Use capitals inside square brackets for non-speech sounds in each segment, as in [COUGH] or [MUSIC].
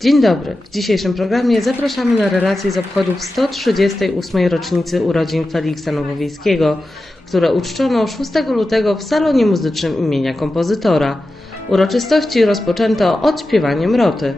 Dzień dobry. W dzisiejszym programie zapraszamy na relacje z obchodów 138. rocznicy urodzin Feliksa Nowowiejskiego, które uczczono 6 lutego w salonie muzycznym imienia kompozytora. Uroczystości rozpoczęto odśpiewaniem roty.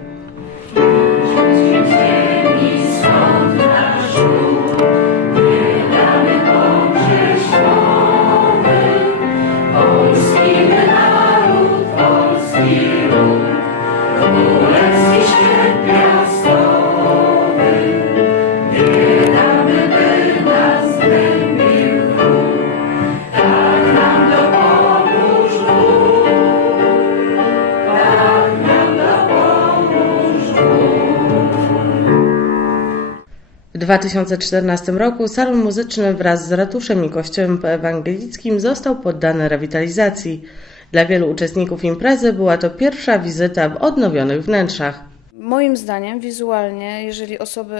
2014 roku salon muzyczny wraz z ratuszem i kościołem ewangelickim został poddany rewitalizacji. Dla wielu uczestników imprezy była to pierwsza wizyta w odnowionych wnętrzach. Moim zdaniem wizualnie, jeżeli osoby,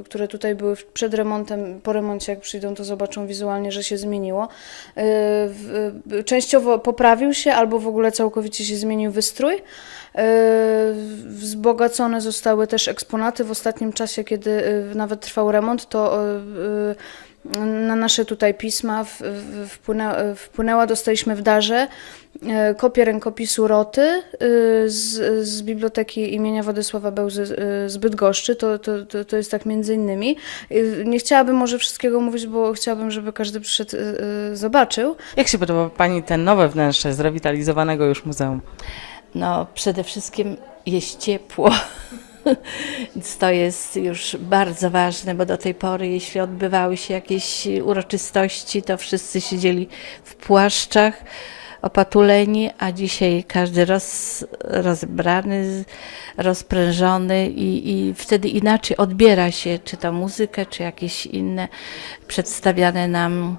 y, które tutaj były przed remontem, po remoncie jak przyjdą, to zobaczą wizualnie, że się zmieniło. Y, y, Częściowo poprawił się albo w ogóle całkowicie się zmienił wystrój. Y, Wzbogacone zostały też eksponaty w ostatnim czasie, kiedy y, nawet trwał remont, to y, y, na nasze tutaj pisma wpłynęła, wpłynęła, dostaliśmy w darze kopię rękopisu Roty z, z biblioteki imienia Władysława Bełzy z Bydgoszczy, to, to, to, to jest tak między innymi. Nie chciałabym może wszystkiego mówić, bo chciałabym, żeby każdy przyszedł, zobaczył. Jak się podoba Pani te nowe wnętrze zrewitalizowanego już muzeum? No, przede wszystkim jest ciepło. [LAUGHS] To jest już bardzo ważne, bo do tej pory, jeśli odbywały się jakieś uroczystości, to wszyscy siedzieli w płaszczach opatuleni, a dzisiaj każdy roz, rozbrany, rozprężony i, i wtedy inaczej odbiera się, czy to muzykę, czy jakieś inne przedstawiane nam,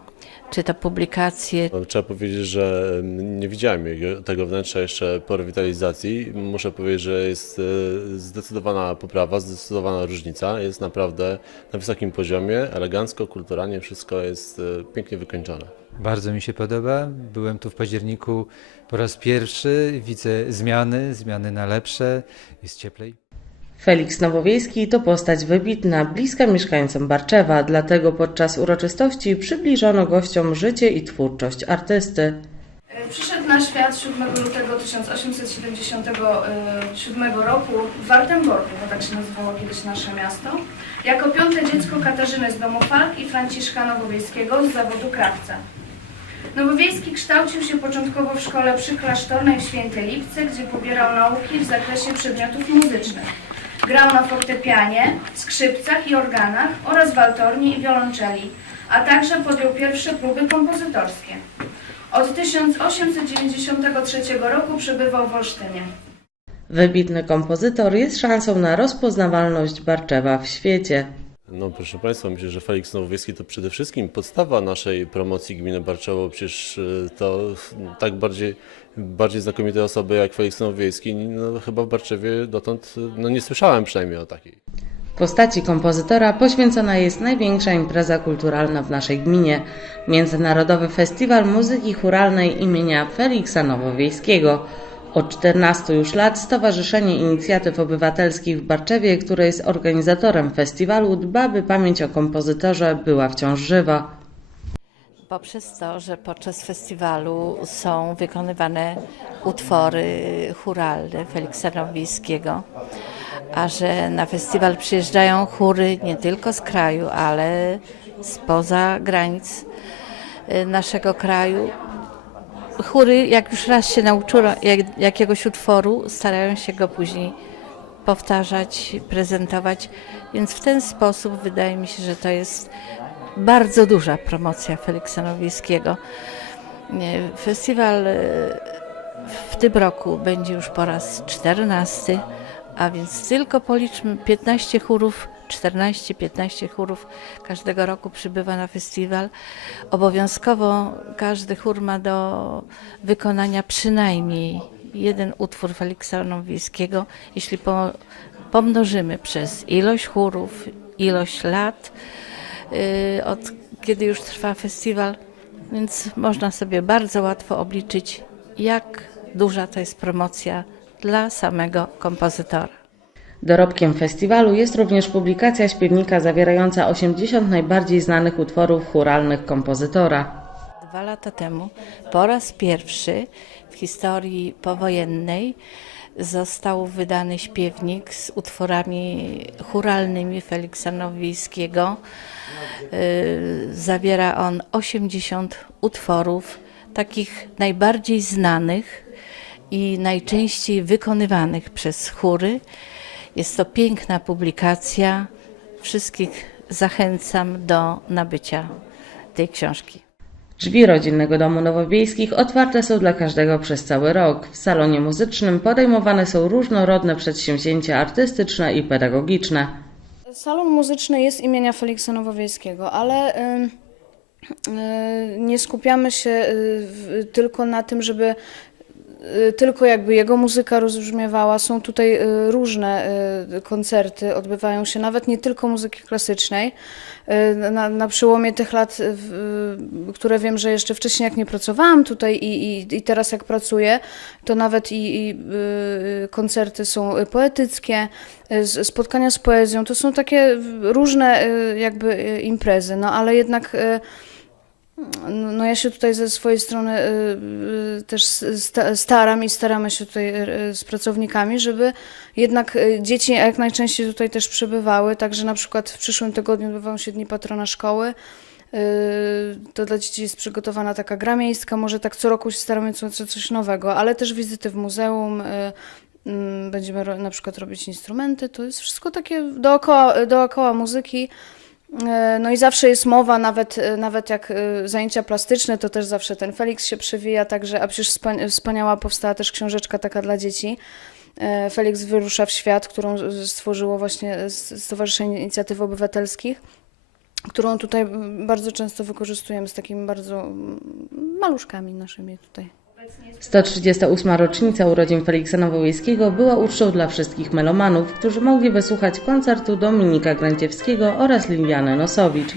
czy to publikacje, No, Trzeba powiedzieć, że nie widziałem tego wnętrza jeszcze po rewitalizacji. Muszę powiedzieć, że jest e, zdecydowana poprawa, zdecydowana różnica. Jest naprawdę na wysokim poziomie, elegancko, kulturalnie, wszystko jest e, pięknie wykończone. Bardzo mi się podoba. Byłem tu w październiku po raz pierwszy. Widzę zmiany, zmiany na lepsze. Jest cieplej. Feliks Nowowiejski to postać wybitna, bliska mieszkańcom Barczewa, dlatego podczas uroczystości przybliżono gościom życie i twórczość artysty. Przyszedł na świat 7 lutego 1877 roku w Wartenborgu, bo tak się nazywało kiedyś nasze miasto, jako piąte dziecko Katarzyny z domu Falk i Franciszka Nowowiejskiego z zawodu krawca. Nowowiejski kształcił się początkowo w szkole przyklasztornej w Świętej Lipce, gdzie pobierał nauki w zakresie przedmiotów muzycznych. Grał na fortepianie, skrzypcach i organach oraz waltorni i wiolonczeli, a także podjął pierwsze próby kompozytorskie. Od 1893 roku przebywał w Olsztynie. Wybitny kompozytor jest szansą na rozpoznawalność Barczewa w świecie. No proszę Państwa, myślę, że Felix Nowowiejski to przede wszystkim podstawa naszej promocji gminy Barczowo. Przecież e, to tak bardziej, bardziej znakomite osoby jak Felix Nowowiejski, no, chyba w Barczewie dotąd e, no, nie słyszałem przynajmniej o takiej. Postaci kompozytora poświęcona jest największa impreza kulturalna w naszej gminie Międzynarodowy Festiwal Muzyki Churalnej imienia Feliksa Nowowiejskiego. Od 14 już lat Stowarzyszenie Inicjatyw Obywatelskich w Barczewie, które jest organizatorem festiwalu, dba, by pamięć o kompozytorze była wciąż żywa. Poprzez to, że podczas festiwalu są wykonywane utwory churalne Feliksa Nowiejskiego, a że na festiwal przyjeżdżają chóry nie tylko z kraju, ale spoza granic y, naszego kraju. Chóry, jak już raz się nauczyły jak, jakiegoś utworu, starają się go później powtarzać, prezentować, więc w ten sposób wydaje mi się, że to jest bardzo duża promocja Feliksa Nowiejskiego. Festiwal e, w tym roku będzie już po raz 14, a więc tylko policzmy 15 chórów, 14-15 chórów każdego roku przybywa na festiwal. Obowiązkowo każdy chór ma do wykonania przynajmniej jeden utwór Feliksa Nowiejskiego. Jeśli po, pomnożymy przez ilość chórów, ilość lat, y, od kiedy już trwa festiwal, więc można sobie bardzo łatwo obliczyć, jak duża to jest promocja dla samego kompozytora. Dorobkiem festiwalu jest również publikacja śpiewnika zawierająca 80 najbardziej znanych utworów chóralnych kompozytora. Dwa lata temu po raz pierwszy w historii powojennej został wydany śpiewnik z utworami chóralnymi Feliksa Nowiejskiego. Y, Zawiera on 80 utworów, takich najbardziej znanych i najczęściej wykonywanych przez chóry. Jest to piękna publikacja. Wszystkich zachęcam do nabycia tej książki. Drzwi rodzinnego domu nowowiejskich otwarte są dla każdego przez cały rok. W salonie muzycznym podejmowane są różnorodne przedsięwzięcia artystyczne i pedagogiczne. Salon muzyczny jest imienia Feliksa Nowowiejskiego, ale nie skupiamy się y, tylko na tym, żeby tylko jakby jego muzyka rozbrzmiewała. Są tutaj y, różne y, koncerty, odbywają się nawet nie tylko muzyki klasycznej. Y, Na, na przełomie tych lat, y, y, które wiem, że jeszcze wcześniej jak nie pracowałam tutaj i, i, i teraz jak pracuję, to nawet i, i y, koncerty są y, poetyckie, y, spotkania z poezją. To są takie różne y, jakby y, imprezy, no ale jednak y, no no ja się tutaj ze swojej strony y, y, też sta- staram i staramy się tutaj y, z pracownikami, żeby jednak dzieci jak najczęściej tutaj też przebywały, także na przykład w przyszłym tygodniu odbywają się Dni Patrona Szkoły. To dla dzieci jest przygotowana taka gra miejska, może tak co roku się staramy co, co, coś nowego, ale też wizyty w muzeum, mm, będziemy na przykład robić instrumenty, to jest wszystko takie dookoła, dookoła muzyki. E, No i zawsze jest mowa, nawet, e, nawet jak e, zajęcia plastyczne, to też zawsze ten Felix się przewija, także, a przecież wspania- wspaniała powstała też książeczka taka dla dzieci. Felix wyrusza w świat, którą stworzyło właśnie Stowarzyszenie Inicjatyw Obywatelskich, którą tutaj bardzo często wykorzystujemy z takimi bardzo maluszkami naszymi tutaj. 138. rocznica urodzin Feliksa Nowowiejskiego była ucztą dla wszystkich melomanów, którzy mogli wysłuchać koncertu Dominika Granciewskiego oraz Liliany Nosowicz.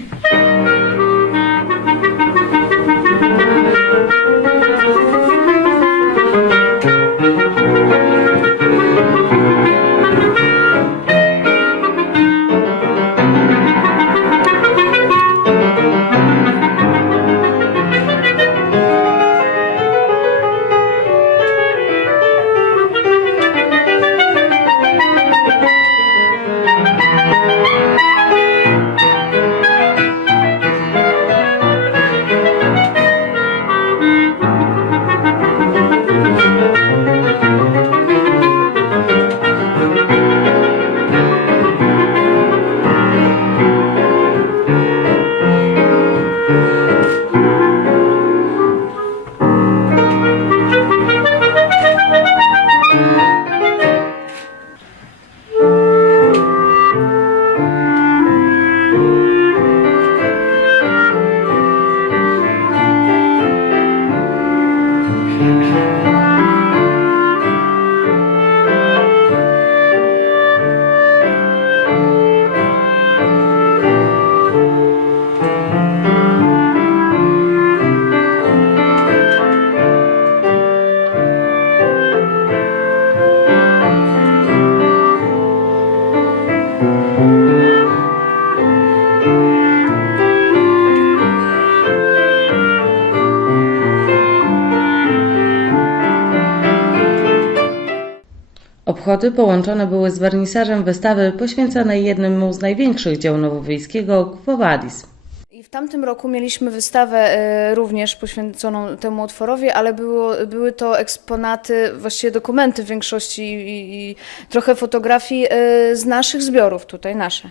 Obchody połączone były z wernisażem wystawy poświęconej jednemu z największych dzieł Nowowiejskiego, Quo Vadis. I w tamtym roku mieliśmy wystawę e, również poświęconą temu utworowi, ale było, były to eksponaty, właściwie dokumenty w większości i, i trochę fotografii e, z naszych zbiorów tutaj, nasze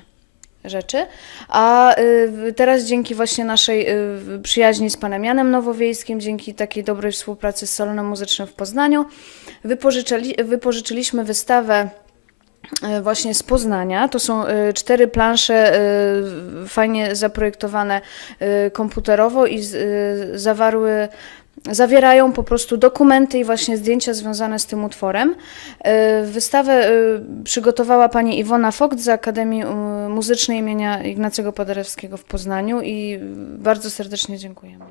rzeczy. A e, teraz dzięki właśnie naszej e, przyjaźni z panem Janem Nowowiejskim, dzięki takiej dobrej współpracy z Salonem Muzycznym w Poznaniu, wypożyczyli, wypożyczyliśmy wystawę e, właśnie z Poznania. To są cztery plansze fajnie zaprojektowane komputerowo i zawarły zawierają po prostu dokumenty i właśnie zdjęcia związane z tym utworem. E, Wystawę e, przygotowała pani Iwona Fogt z Akademii e, Muzycznej imienia Ignacego Paderewskiego w Poznaniu i bardzo serdecznie dziękujemy.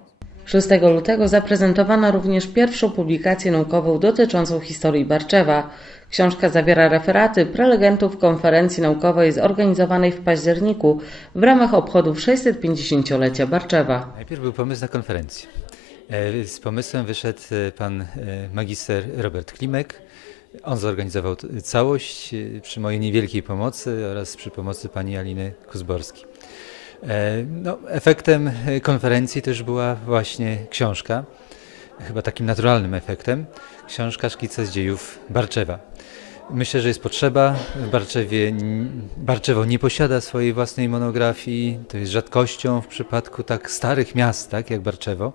6 lutego zaprezentowano również pierwszą publikację naukową dotyczącą historii Barczewa. Książka zawiera referaty prelegentów konferencji naukowej zorganizowanej w październiku w ramach obchodów 650-lecia Barczewa. Najpierw był pomysł na konferencję. E, Z pomysłem wyszedł e, pan e, magister Robert Klimek. On zorganizował całość przy mojej niewielkiej pomocy oraz przy pomocy pani Aliny Kuzborskiej. No, efektem konferencji też była właśnie książka, chyba takim naturalnym efektem, książka Szkice z dziejów Barczewa. Myślę, że jest potrzeba. Barczewie, Barczewo nie posiada swojej własnej monografii. To jest rzadkością w przypadku tak starych miast, tak jak Barczewo,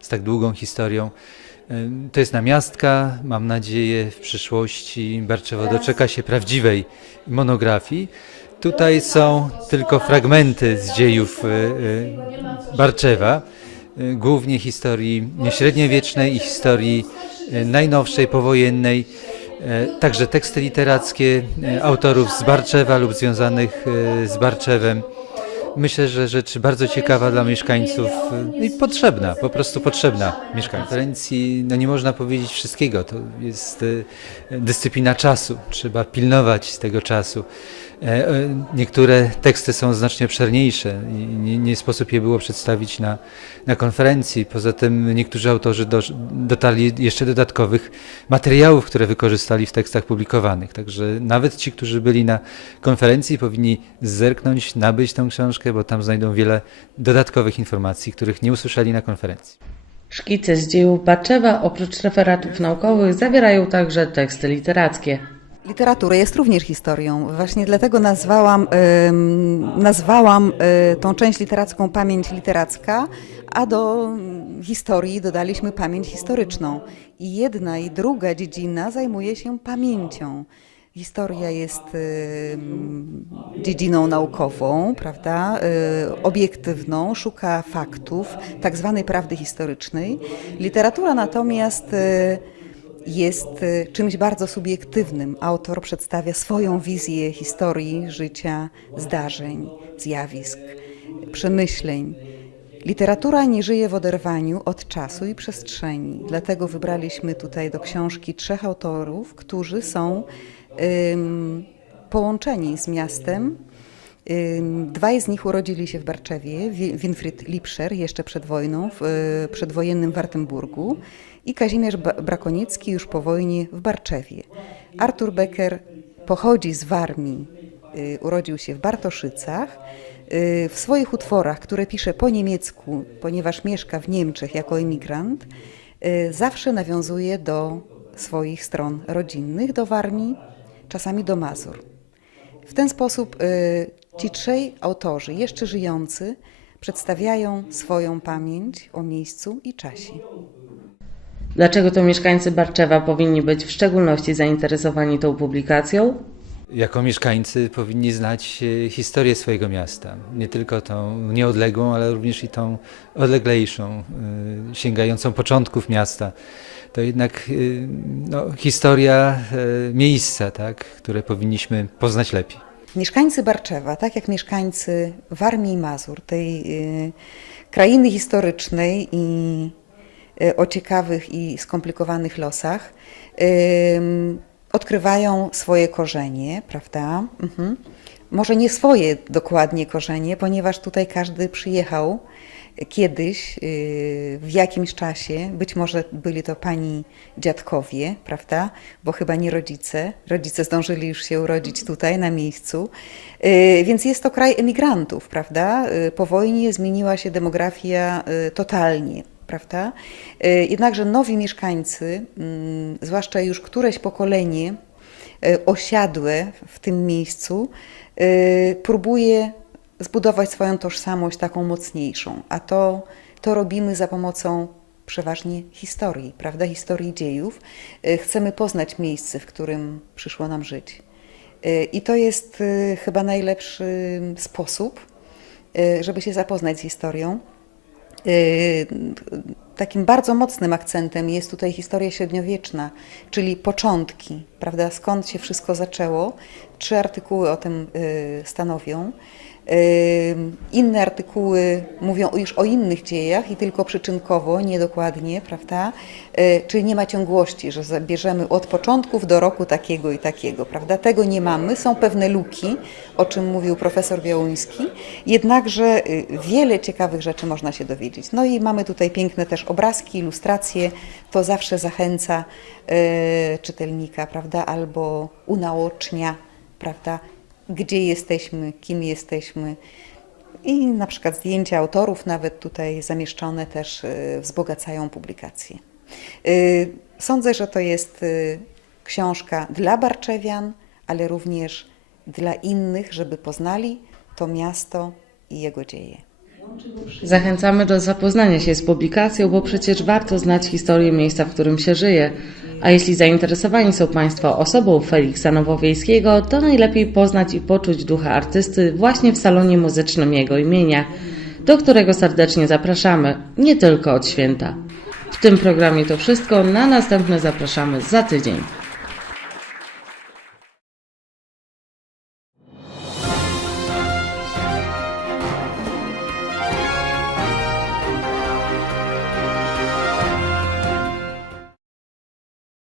z tak długą historią. To jest namiastka. Mam nadzieję, w przyszłości Barczewo doczeka się prawdziwej monografii. Tutaj są tylko fragmenty z dziejów y, y, Barczewa, y, głównie historii średniowiecznej i historii najnowszej, powojennej. E, Także teksty literackie e, autorów z Barczewa lub związanych e, z Barczewem. Myślę, że rzecz bardzo ciekawa dla mieszkańców e, i potrzebna, po prostu potrzebna mieszkańcom. Konferencji no nie można powiedzieć wszystkiego, to jest dyscyplina czasu, trzeba pilnować tego czasu. E, e, Niektóre teksty są znacznie obszerniejsze i nie, nie sposób je było przedstawić na, na konferencji. Poza tym niektórzy autorzy do, dotarli jeszcze dodatkowych materiałów, które wykorzystali w tekstach publikowanych. Także nawet ci, którzy byli na konferencji, powinni zerknąć, nabyć tę książkę, bo tam znajdą wiele dodatkowych informacji, których nie usłyszeli na konferencji. Szkice z dziejów Barczewa oprócz referatów naukowych zawierają także teksty literackie. Literatura jest również historią. Właśnie dlatego nazwałam, nazwałam y, tą część literacką pamięć literacka, a do historii dodaliśmy pamięć historyczną. I jedna i druga dziedzina zajmuje się pamięcią. Historia jest dziedziną naukową, prawda, y, obiektywną, szuka faktów, tak zwanej prawdy historycznej. Literatura natomiast y, jest y, czymś bardzo subiektywnym. Autor przedstawia swoją wizję historii, życia, zdarzeń, zjawisk, przemyśleń. Literatura nie żyje w oderwaniu od czasu i przestrzeni. Dlatego wybraliśmy tutaj do książki trzech autorów, którzy są ym, połączeni z miastem. Dwaj z nich urodzili się w Barczewie, Wi- Winfried Lipscher jeszcze przed wojną, w y, przedwojennym Wartenburgu i Kazimierz Brakoniecki już po wojnie w Barczewie. Artur Becker pochodzi z Warmii, y, urodził się w Bartoszycach. Y, W swoich utworach, które pisze po niemiecku, ponieważ mieszka w Niemczech jako emigrant, zawsze nawiązuje do swoich stron rodzinnych, do Warmii, czasami do Mazur. W ten sposób ci trzej autorzy, jeszcze żyjący, przedstawiają swoją pamięć o miejscu i czasie. Dlaczego to mieszkańcy Barczewa powinni być w szczególności zainteresowani tą publikacją? Jako mieszkańcy powinni znać e, historię swojego miasta. Nie tylko tą nieodległą, ale również i tą odleglejszą, e, sięgającą początków miasta. To jednak e, no, historia miejsca, tak, które powinniśmy poznać lepiej. Mieszkańcy Barczewa, tak jak mieszkańcy Warmii i Mazur, tej y, krainy historycznej i y, o ciekawych i skomplikowanych losach, odkrywają swoje korzenie, prawda? Mhm. Może nie swoje dokładnie korzenie, ponieważ tutaj każdy przyjechał kiedyś, y, w jakimś czasie, być może byli to pani dziadkowie, prawda? Bo chyba nie rodzice. Rodzice zdążyli już się urodzić tutaj na miejscu. Y, Więc jest to kraj emigrantów, prawda? Y, Po wojnie zmieniła się demografia totalnie. Prawda? Jednakże nowi mieszkańcy, mm, zwłaszcza już któreś pokolenie osiadłe w tym miejscu, próbuje zbudować swoją tożsamość taką mocniejszą, a to, to robimy za pomocą przeważnie historii, prawda, historii dziejów. Y, Chcemy poznać miejsce, w którym przyszło nam żyć. Y, I to jest y, chyba najlepszy sposób, żeby się zapoznać z historią. Takim bardzo mocnym akcentem jest tutaj historia średniowieczna, czyli początki, prawda, skąd się wszystko zaczęło. Trzy artykuły o tym stanowią. Inne artykuły mówią już o innych dziejach i tylko przyczynkowo, niedokładnie, prawda? Y, Czyli nie ma ciągłości, że zabierzemy od początków do roku takiego i takiego, prawda? Tego nie mamy. Są pewne luki, o czym mówił profesor Białoński, jednakże y, wiele ciekawych rzeczy można się dowiedzieć. No i mamy tutaj piękne też obrazki, ilustracje. To zawsze zachęca y, czytelnika, prawda? Albo unaocznia, prawda? Gdzie jesteśmy, kim jesteśmy. I na przykład zdjęcia autorów, nawet tutaj zamieszczone, też y, wzbogacają publikację. Y, Sądzę, że to jest y, książka dla Barczewian, ale również dla innych, żeby poznali to miasto i jego dzieje. Zachęcamy do zapoznania się z publikacją, bo przecież warto znać historię miejsca, w którym się żyje. A jeśli zainteresowani są Państwo osobą Feliksa Nowowiejskiego, to najlepiej poznać i poczuć ducha artysty właśnie w salonie muzycznym jego imienia, do którego serdecznie zapraszamy, nie tylko od święta. W tym programie to wszystko, na następne zapraszamy za tydzień.